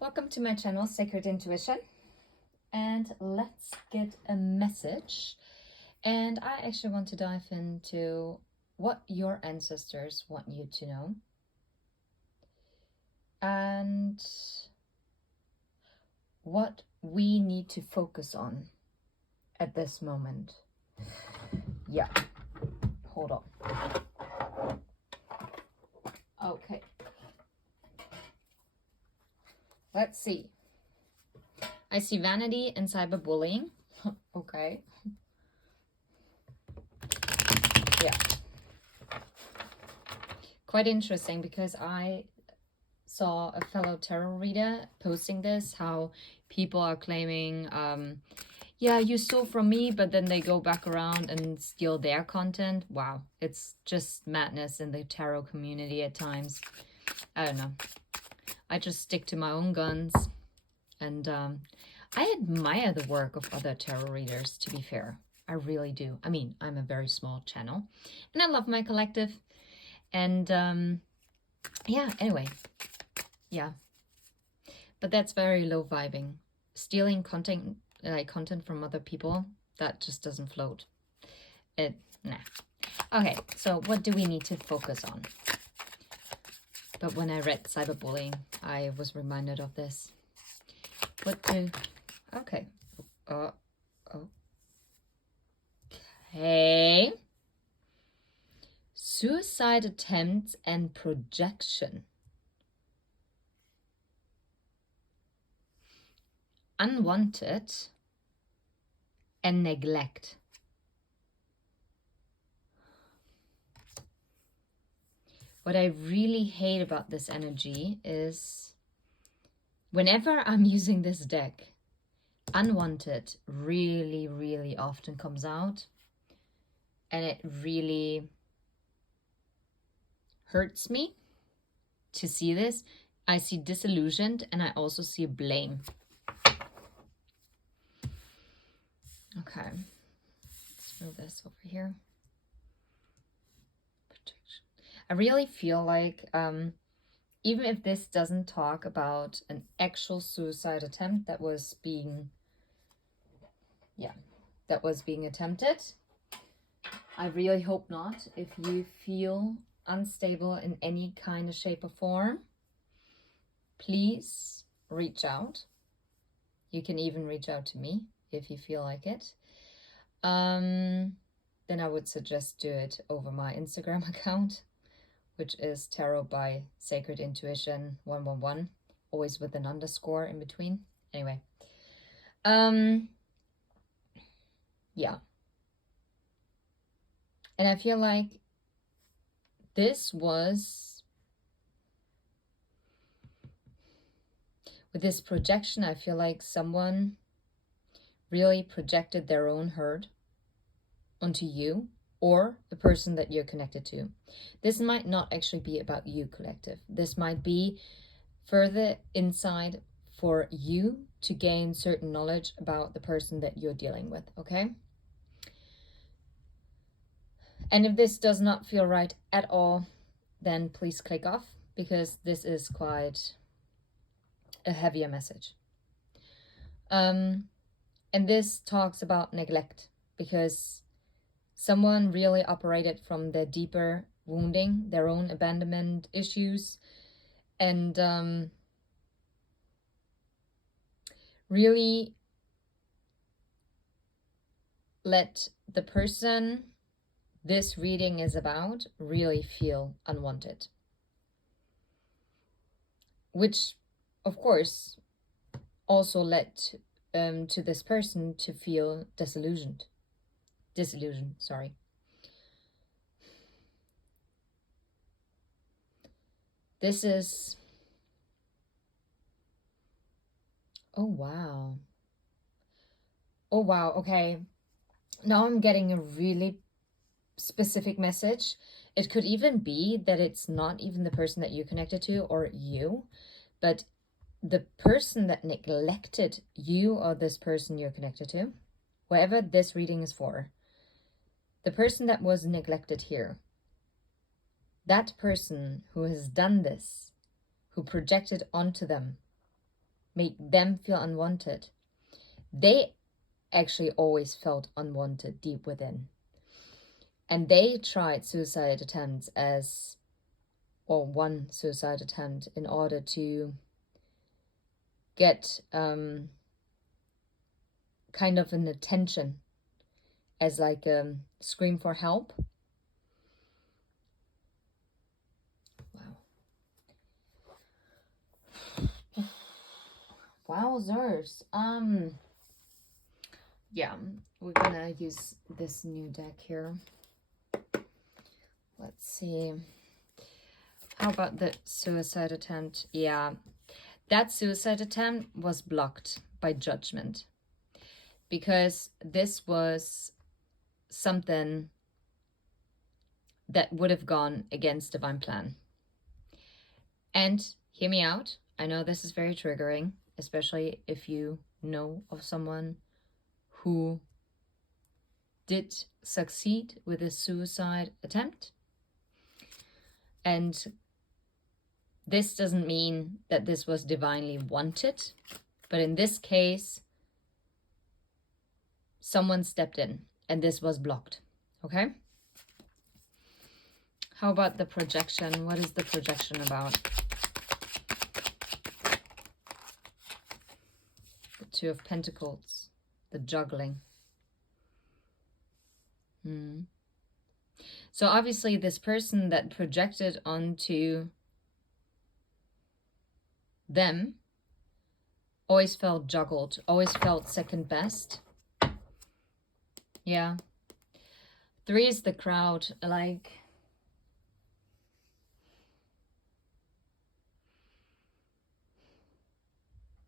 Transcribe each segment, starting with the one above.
Welcome to my channel, Sacred Intuition, and let's get a message. And I actually want to dive into what your ancestors want you to know and what we need to focus on at this moment. Yeah, hold on. Okay. Let's see. I see vanity and cyberbullying. Okay. Yeah. Quite interesting because I saw a fellow tarot reader posting this, how people are claiming, yeah, you stole from me, but then they go back around and steal their content. Wow. It's just madness in the tarot community at times. I don't know. I just stick to my own guns, and I admire the work of other tarot readers, to be fair. I really do. I mean, I'm a very small channel, and I love my collective, and yeah, anyway, yeah. But that's very low vibing. Stealing content, content from other people, that just doesn't float. Nah. Okay, so what do we need to focus on? But when I read cyberbullying, I was reminded of this. Okay. Okay. Suicide attempts and projection. Unwanted and neglect. What I really hate about this energy is whenever I'm using this deck, unwanted really, really often comes out, and it really hurts me to see this. I see disillusioned, and I also see blame. Okay, let's move this over here. Protection. I really feel like even if this doesn't talk about an actual suicide attempt that was being attempted, I really hope not. If you feel unstable in any kind of shape or form, please reach out. You can even reach out to me if you feel like it. Then I would suggest do it over my Instagram account, which is Tarot by Sacred Intuition 111, always with an underscore in between. Anyway, yeah. And I feel like this was, with this projection, I feel like someone really projected their own hurt onto you or the person that you're connected to. This might not actually be about you, collective. This might be further insight for you to gain certain knowledge about the person that you're dealing with, okay? And if this does not feel right at all, then please click off, because this is quite a heavier message. And this talks about neglect, because someone really operated from their deeper wounding, their own abandonment issues, and really let the person this reading is about really feel unwanted. Which, of course, also led to this person to feel disillusioned, sorry. This is, oh wow, okay. Now I'm getting a really specific message. It could even be that it's not even the person that you're connected to or you, but the person that neglected you or this person you're connected to, whoever this reading is for, the person that was neglected here, that person who has done this, who projected onto them make them feel unwanted. They actually always felt unwanted deep within. And they tried suicide attempts or one suicide attempt in order to get kind of an attention as like a scream for help. Wow. Wowzers. Yeah, we're gonna use this new deck here. Let's see. How about the suicide attempt? Yeah, that suicide attempt was blocked by judgment because this was something that would have gone against divine plan. And hear me out. I know this is very triggering, especially if you know of someone who did succeed with a suicide attempt. And this doesn't mean that this was divinely wanted, but in this case, someone stepped in and this was blocked. Okay? How about the projection? What is the projection about? The Two of Pentacles, the juggling. So obviously this person that projected onto them always felt juggled, always felt second best. Yeah. 3 is the crowd, like...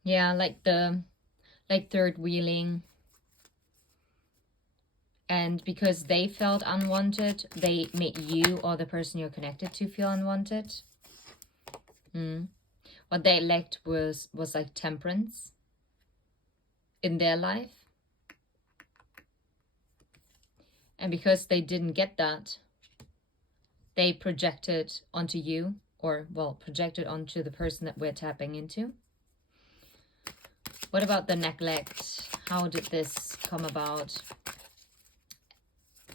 Yeah, like third wheeling. And because they felt unwanted, they made you or the person you're connected to feel unwanted. What they lacked was like temperance in their life. And because they didn't get that, they projected onto you, or, well, projected onto the person that we're tapping into. What about the neglect? How did this come about?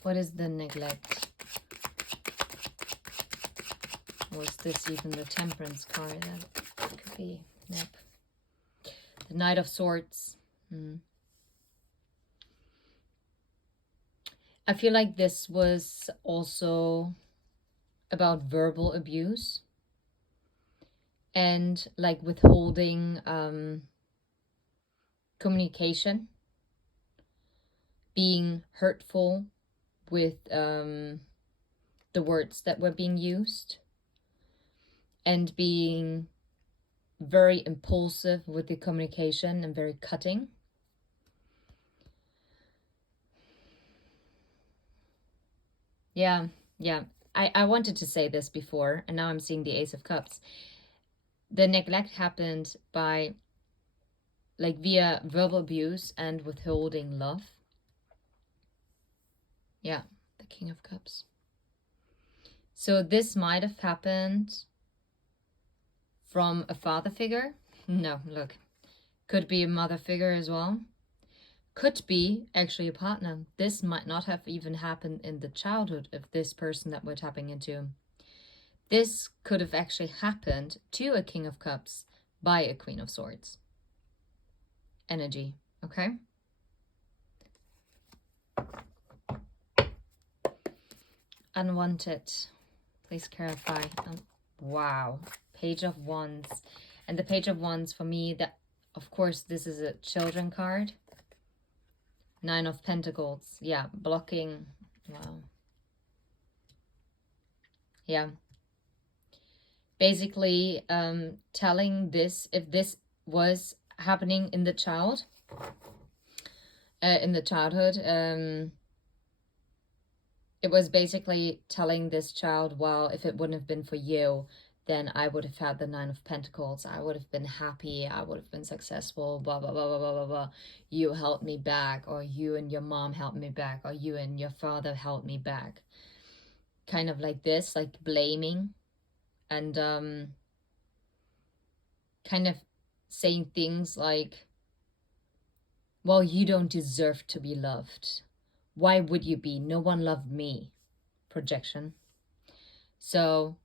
What is the neglect? Or is this even the Temperance card? That could be. Nope. The Knight of Swords. I feel like this was also about verbal abuse and like withholding communication, being hurtful with the words that were being used, and being very impulsive with the communication and very cutting. Yeah. I wanted to say this before, and now I'm seeing the Ace of Cups. The neglect happened by, like, via verbal abuse and withholding love. Yeah, the King of Cups. So this might have happened from a father figure. No, look. Could be a mother figure as well. Could be actually a partner. This might not have even happened in the childhood of this person that we're tapping into. This could have actually happened to a King of Cups by a Queen of Swords energy, okay? Unwanted. Please clarify. Wow. Page of Wands. And the Page of Wands, for me, that, of course, this is a children card. 9 of Pentacles. Yeah, blocking. Wow. Yeah. Basically, telling this, if this was happening in the childhood, it was basically telling this child, well, if it wouldn't have been for you, then I would have had the 9 of Pentacles. I would have been happy. I would have been successful, blah, blah, blah, blah, blah, blah, blah. You helped me back, or you and your mom helped me back, or you and your father helped me back. Kind of like this, like blaming and kind of saying things like, well, you don't deserve to be loved. Why would you be? No one loved me. Projection. So,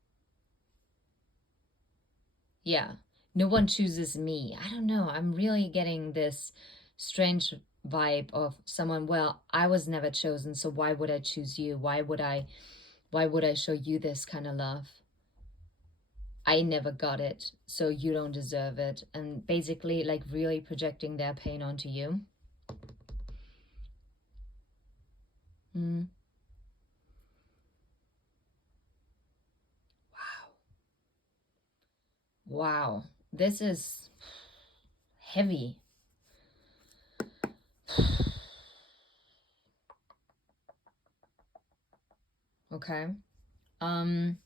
yeah, no one chooses me. I don't know. I'm really getting this strange vibe of someone, well, I was never chosen, so why would I choose you? Why would I show you this kind of love? I never got it, so you don't deserve it. And basically, like, really projecting their pain onto you. Mm. Wow. This is heavy. Okay. I'm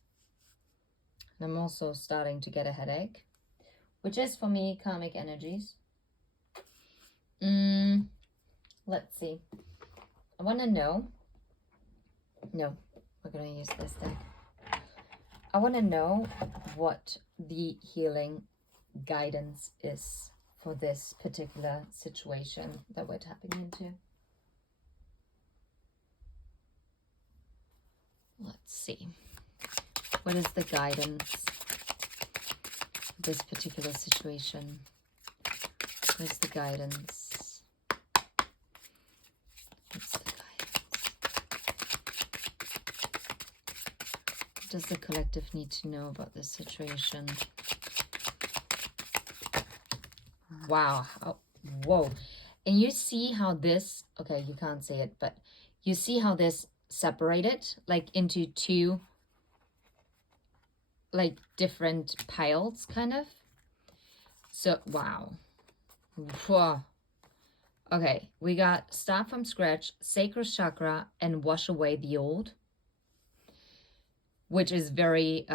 also starting to get a headache, which is for me karmic energies. Let's see. I want to know. No, we're going to use this deck. I want to know what the healing guidance is for this particular situation that we're tapping into. Let's see. What is the guidance for this particular situation? What is the guidance? What's the guidance? What does the collective need to know about this situation? Wow. Oh, whoa. And you see how this, okay, you can't see it, but you see how this separated like into two like different piles kind of. So, wow. Whoa. Okay, we got start from scratch, sacral chakra, and wash away the old, which is very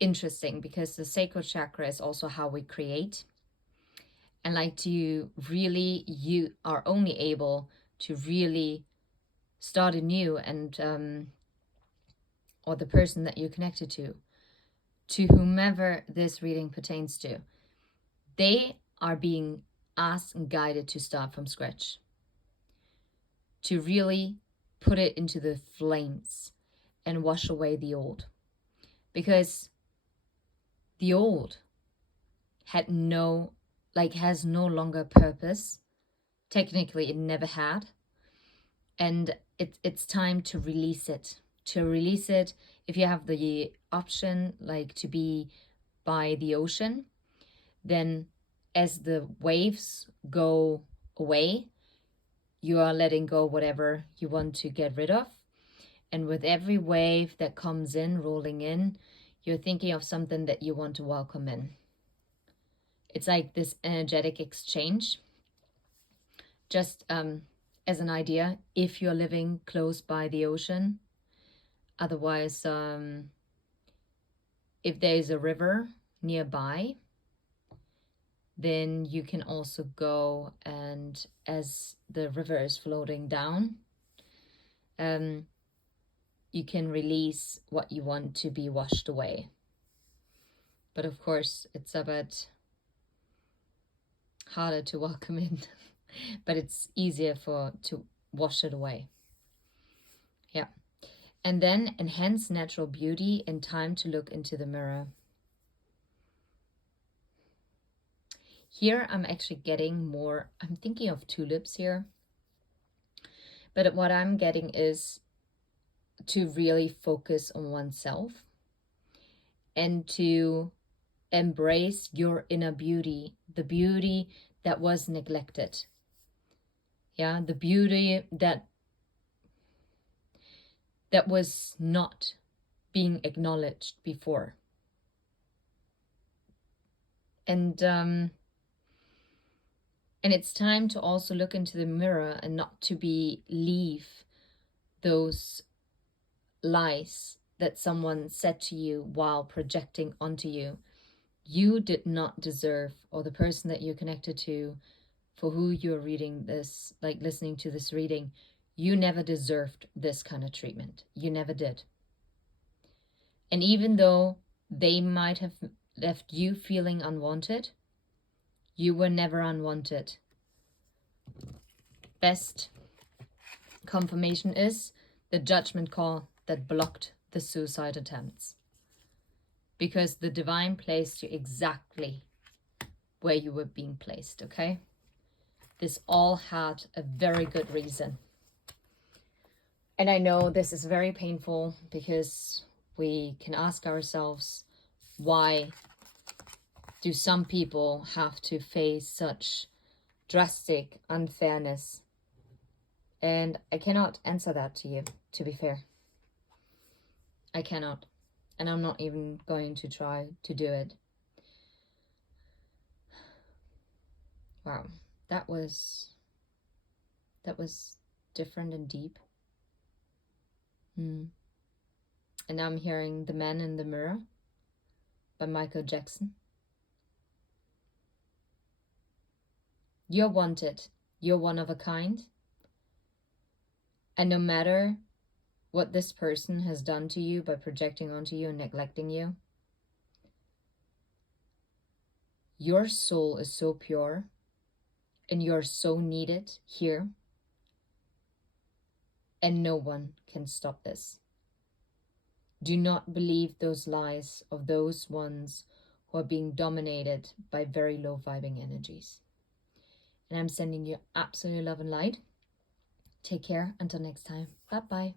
interesting because the sacral chakra is also how we create. And like to really, you are only able to really start anew and or the person that you're connected to whomever this reading pertains to, they are being asked and guided to start from scratch, to really put it into the flames and wash away the old, because the old had no, like, has no longer purpose. Technically it never had, and it's time to release it. If you have the option, like, to be by the ocean, then as the waves go away, you are letting go whatever you want to get rid of. And with every wave that comes in, rolling in, you're thinking of something that you want to welcome in. It's like this energetic exchange. Just as an idea, if you're living close by the ocean, otherwise, if there's a river nearby, then you can also go, and as the river is floating down, you can release what you want to be washed away. But of course, it's a bit harder to welcome in, but it's easier to wash it away. Yeah. And then enhance natural beauty and time to look into the mirror. Here I'm actually getting more, I'm thinking of tulips here. But what I'm getting is to really focus on oneself and to embrace your inner beauty, the beauty that was neglected. Yeah, the beauty that was not being acknowledged before. And it's time to also look into the mirror and not to believe those lies that someone said to you while projecting onto you. You did not deserve, or the person that you're connected to, for who you're reading this, like listening to this reading, you never deserved this kind of treatment. You never did. And even though they might have left you feeling unwanted, You were never unwanted. Best confirmation is the judgment call that blocked the suicide attempts. Because the divine placed you exactly where you were being placed, okay? This all had a very good reason. And I know this is very painful because we can ask ourselves, why do some people have to face such drastic unfairness? And I cannot answer that to you, to be fair. I cannot. And I'm not even going to try to do it. Wow, that was different and deep. And now I'm hearing The Man in the Mirror by Michael Jackson. You're wanted. You're one of a kind. And no matter what this person has done to you by projecting onto you and neglecting you, your soul is so pure and you're so needed here, and no one can stop this. Do not believe those lies of those ones who are being dominated by very low vibing energies. And I'm sending you absolute love and light. Take care until next time. Bye-bye.